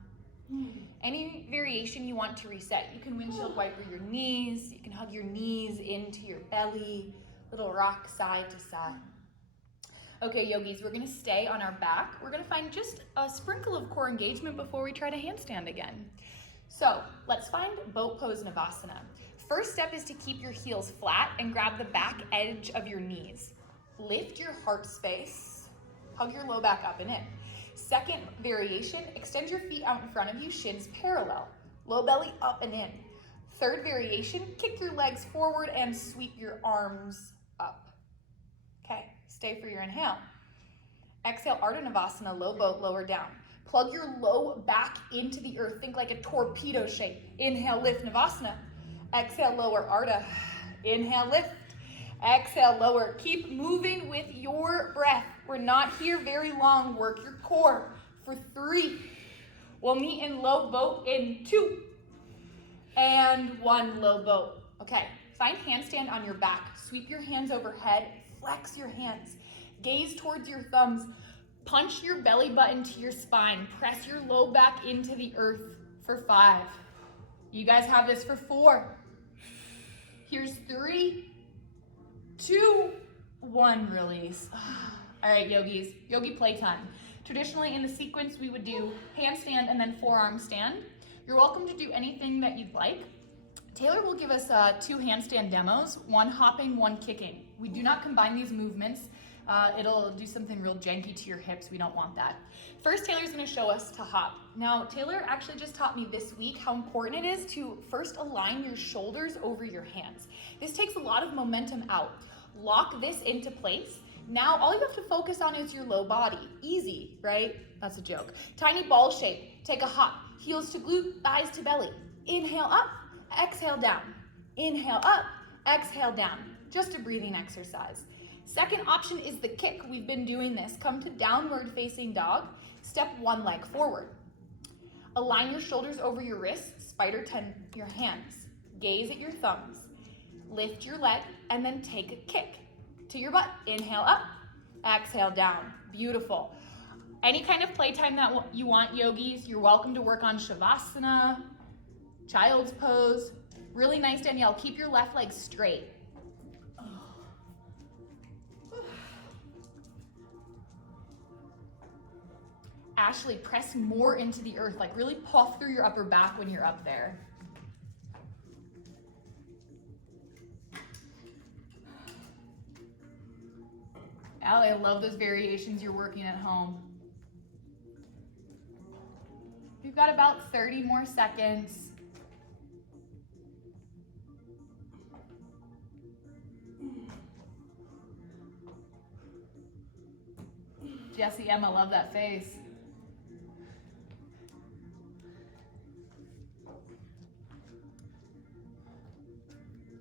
Any variation you want to reset, you can windshield wiper your knees, you can hug your knees into your belly, little rock side to side. Okay, yogis, we're gonna stay on our back. We're gonna find just a sprinkle of core engagement before we try to handstand again. So let's find boat pose Navasana. First step is to keep your heels flat and grab the back edge of your knees. Lift your heart space, hug your low back up and in. Second variation, extend your feet out in front of you, shins parallel. Low belly up and in. Third variation, kick your legs forward and sweep your arms up. Okay, stay for your inhale. Exhale, Ardha Navasana, low boat, lower down. Plug your low back into the earth. Think like a torpedo shape. Inhale, lift Navasana. Exhale, lower Ardha. Inhale, lift. Exhale, lower. Keep moving with your breath. We're not here very long. Work your core for 3. We'll meet in low boat in 2. And one, low boat. Okay, find handstand on your back. Sweep your hands overhead, flex your hands. Gaze towards your thumbs. Punch your belly button to your spine. Press your low back into the earth for 5. You guys have this for 4. Here's 3, 2, 1, release. All right, yogis, yogi playtime. Traditionally in the sequence, we would do handstand and then forearm stand. You're welcome to do anything that you'd like. Taylor will give us 2 handstand demos, 1 hopping, 1 kicking. We do not combine these movements. It'll do something real janky to your hips. We don't want that. First, Taylor's gonna show us to hop. Now, Taylor actually just taught me this week how important it is to first align your shoulders over your hands. This takes a lot of momentum out. Lock this into place. Now, all you have to focus on is your low body. Easy, right? That's a joke. Tiny ball shape. Take a hop. Heels to glute, thighs to belly. Inhale up, exhale down. Inhale up, exhale down. Just a breathing exercise. Second option is the kick. We've been doing this. Come to downward facing dog. Step 1 leg forward. Align your shoulders over your wrists. Spider 10 your hands. Gaze at your thumbs. Lift your leg and then take a kick to your butt. Inhale up, exhale down. Beautiful. Any kind of playtime that you want, yogis, you're welcome to work on Shavasana, child's pose. Really nice, Danielle. Keep your left leg straight. Ashley, press more into the earth, like really puff through your upper back when you're up there. Allie, I love those variations you're working at home. We've got about 30 more seconds. Jessie M, I love that face.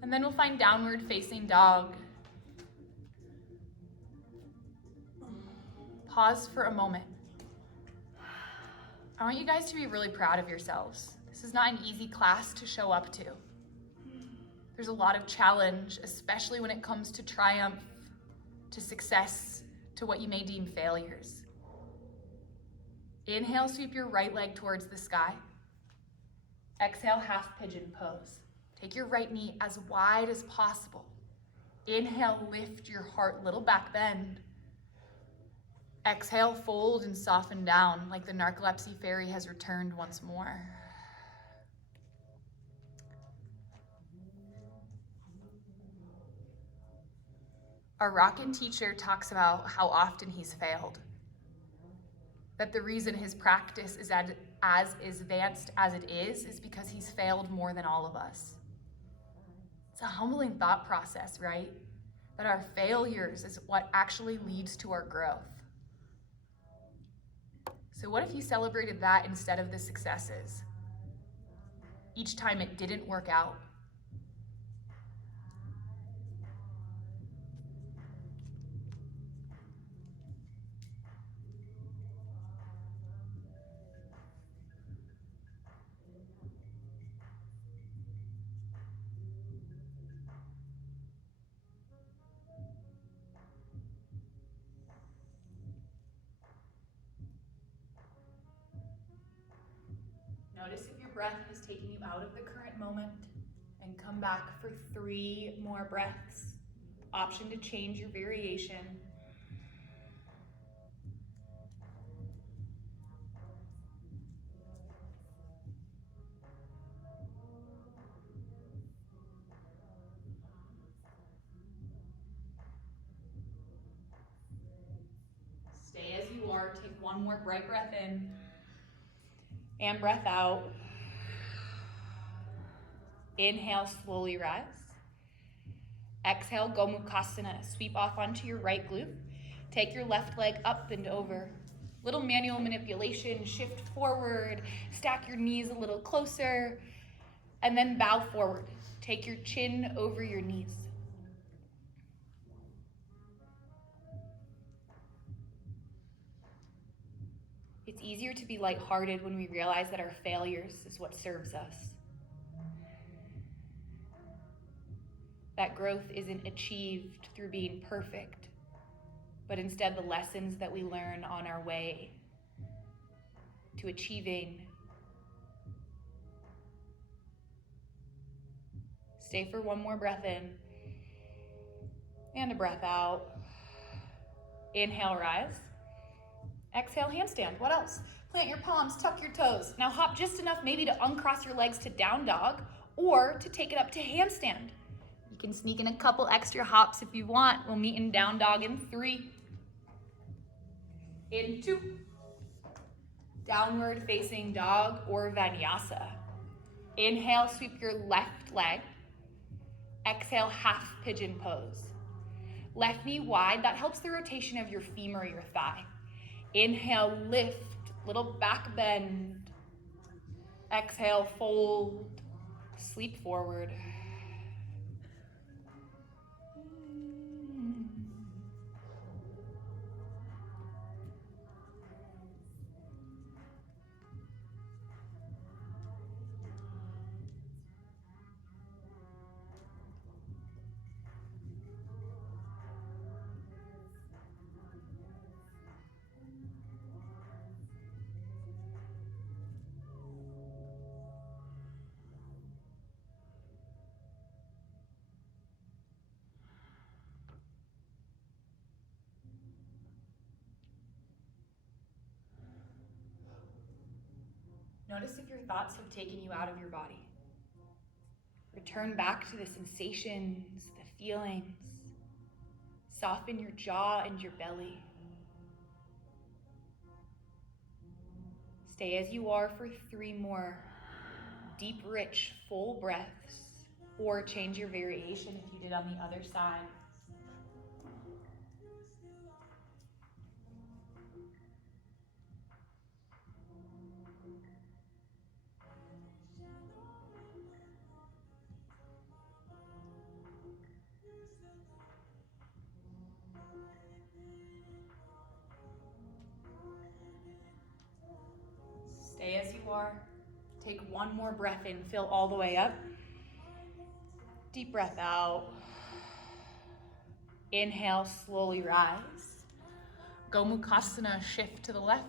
And then we'll find downward facing dog. Pause for a moment. I want you guys to be really proud of yourselves. This is not an easy class to show up to. There's a lot of challenge, especially when it comes to triumph, to success, to what you may deem failures. Inhale, sweep your right leg towards the sky. Exhale, half pigeon pose. Take your right knee as wide as possible. Inhale, lift your heart, little back bend. Exhale, fold and soften down like the narcolepsy fairy has returned once more. Our rocket teacher talks about how often he's failed. That the reason his practice is as advanced as it is because he's failed more than all of us. It's a humbling thought process, right? That our failures is what actually leads to our growth. So what if you celebrated that instead of the successes? Each time it didn't work out. Notice if your breath is taking you out of the current moment, and come back for 3 more breaths. Option to change your variation. Stay as you are, take 1 more bright breath in. And breath out. Inhale, slowly rise. Exhale, Gomukhasana. Sweep off onto your right glute. Take your left leg up and over. Little manual manipulation, shift forward, stack your knees a little closer, and then bow forward. Take your chin over your knees. It's easier to be lighthearted when we realize that our failures is what serves us. that growth isn't achieved through being perfect, but instead the lessons that we learn on our way to achieving. Stay for one more breath in and a breath out. Inhale, rise. Exhale, handstand. What else? Plant your palms, tuck your toes. Now hop just enough maybe to uncross your legs to down dog or to take it up to handstand. You can sneak in a couple extra hops if you want. We'll meet in down dog in 3, in 2, downward facing dog or vinyasa. Inhale, sweep your left leg. Exhale, half pigeon pose. Left knee wide, that helps the rotation of your femur, your thigh. Inhale, lift, little back bend. Exhale, fold, sleep forward. Notice if your thoughts have taken you out of your body. Return back to the sensations, the feelings. Soften your jaw and your belly. Stay as you are for 3 more deep, rich, full breaths, or change your variation if you did on the other side. Stay as you are. Take 1 more breath in, fill all the way up. Deep breath out. Inhale, slowly rise. Gomukhasana, shift to the left.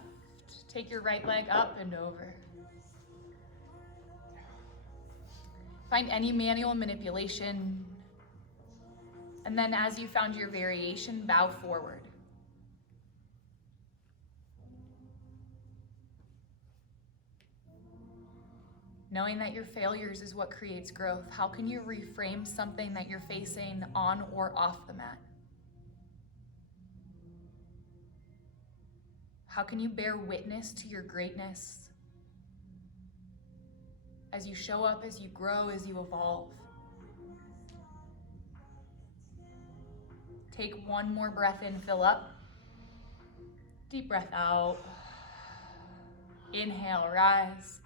Take your right leg up and over. Find any manual manipulation. And then as you found your variation, bow forward. Knowing that your failures is what creates growth, how can you reframe something that you're facing on or off the mat? How can you bear witness to your greatness as you show up, as you grow, as you evolve? Take 1 more breath in, fill up. Deep breath out. Inhale, rise.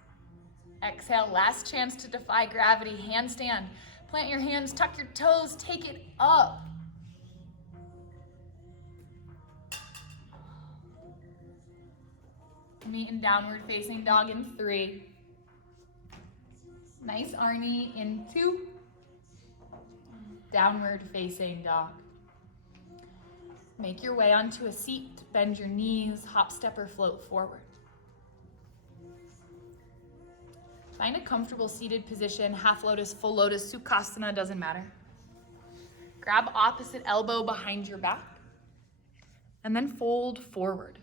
Exhale, last chance to defy gravity, handstand. Plant your hands, tuck your toes, take it up. Meet in downward facing dog in 3. Nice Arnie in 2. Downward facing dog. Make your way onto a seat, bend your knees, hop, step, or float forward. Find a comfortable seated position, half lotus, full lotus, sukhasana, doesn't matter. Grab opposite elbow behind your back, and then fold forward.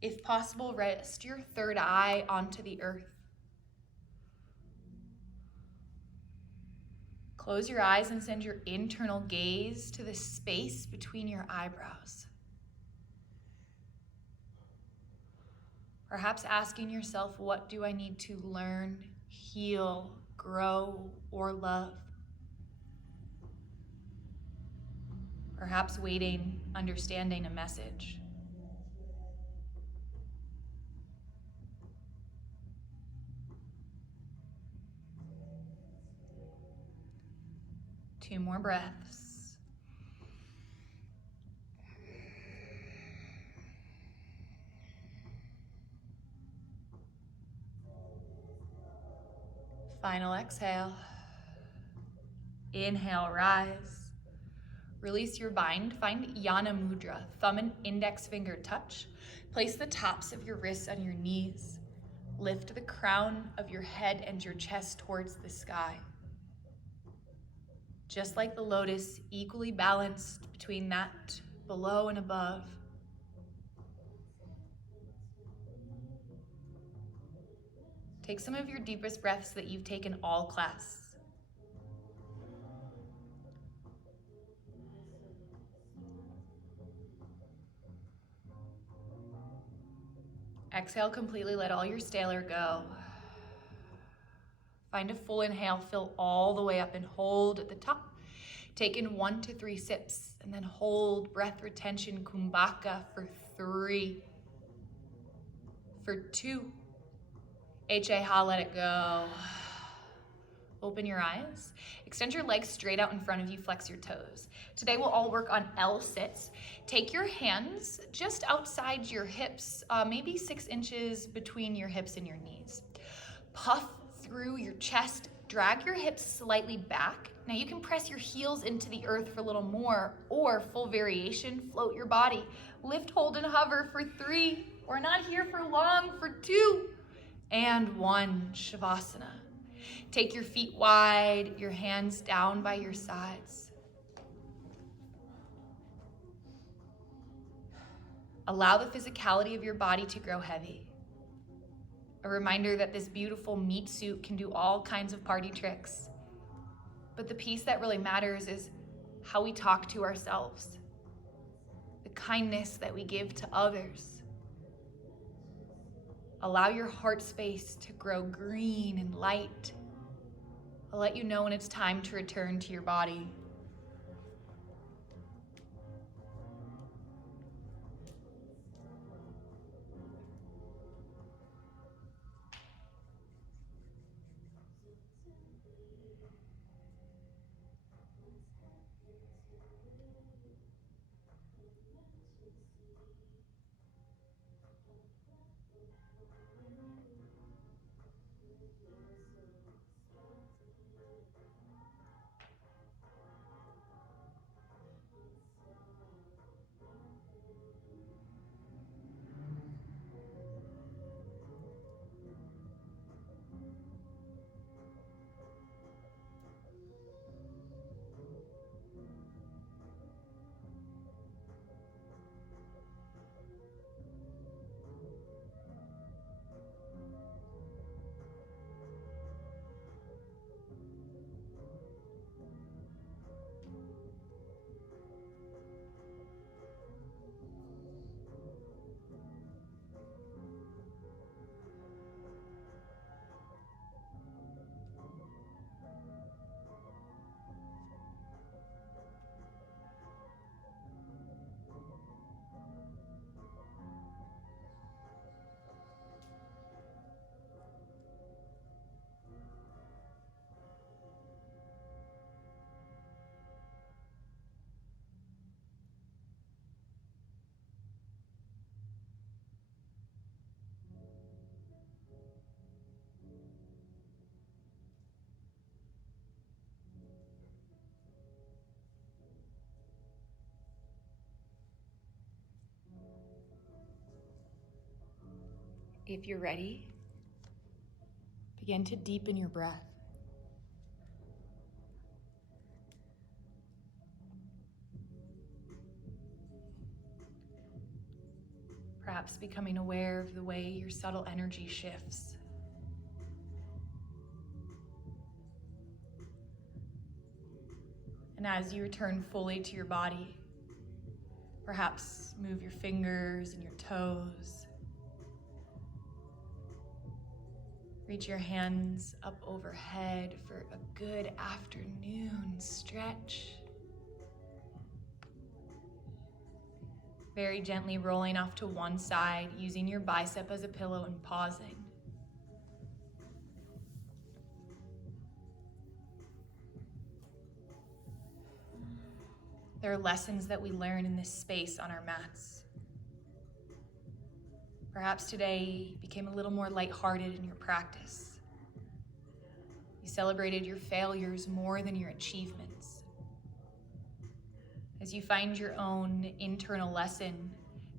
If possible, rest your third eye onto the earth. Close your eyes and send your internal gaze to the space between your eyebrows. Perhaps asking yourself, what do I need to learn, heal, grow, or love? Perhaps waiting, understanding a message. Two more breaths. Final exhale. Inhale, rise. Release your bind. Find Yana Mudra. Thumb and index finger touch. Place the tops of your wrists on your knees. Lift the crown of your head and your chest towards the sky. Just like the lotus, equally balanced between that below and above. Take some of your deepest breaths that you've taken all class. Exhale completely, let all your staler go. Find a full inhale, fill all the way up and hold at the top. Take in 1 to 3 sips and then hold breath retention, kumbhaka for 3, for 2. Ha, let it go. Open your eyes. Extend your legs straight out in front of you, flex your toes. Today we'll all work on L sits. Take your hands just outside your hips, maybe 6 inches between your hips and your knees. Puff through your chest, drag your hips slightly back. Now you can press your heels into the earth for a little more, or full variation, float your body. Lift, hold, and hover for 3. We're not here for long, for 2 and 1, Shavasana. Take your feet wide, your hands down by your sides. Allow the physicality of your body to grow heavy. A reminder that this beautiful meat suit can do all kinds of party tricks. But the piece that really matters is how we talk to ourselves, the kindness that we give to others. Allow your heart space to grow green and light. I'll let you know when it's time to return to your body. If you're ready, begin to deepen your breath. Perhaps becoming aware of the way your subtle energy shifts. And as you return fully to your body, perhaps move your fingers and your toes. Reach your hands up overhead for a good afternoon stretch. Very gently rolling off to one side, using your bicep as a pillow and pausing. There are lessons that we learn in this space on our mats. Perhaps today became a little more lighthearted in your practice. You celebrated your failures more than your achievements. As you find your own internal lesson,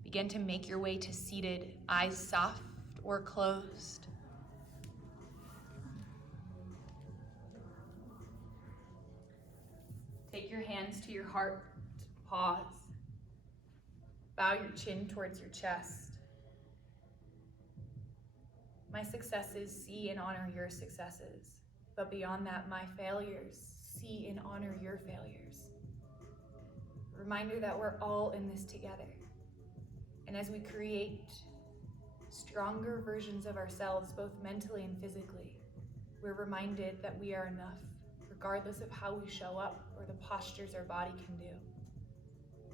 begin to make your way to seated, eyes soft or closed. Take your hands to your heart, pause. Bow your chin towards your chest. My successes see and honor your successes, but beyond that, my failures see and honor your failures. A reminder that we're all in this together. And as we create stronger versions of ourselves, both mentally and physically, we're reminded that we are enough, regardless of how we show up or the postures our body can do.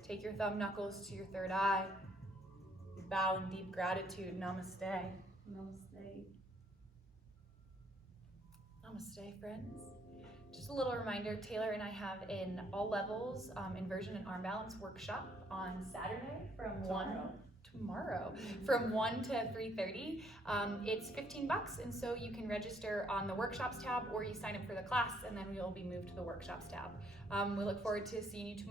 Take your thumb knuckles to your third eye. You bow in deep gratitude. Namaste. Namaste. Namaste, friends. Just a little reminder, Taylor and I have an all levels inversion and arm balance workshop on Saturday from tomorrow from 1 to 3:30. It's $15, and so you can register on the workshops tab, or you sign up for the class and then we'll be moved to the workshops tab. We look forward to seeing you tomorrow.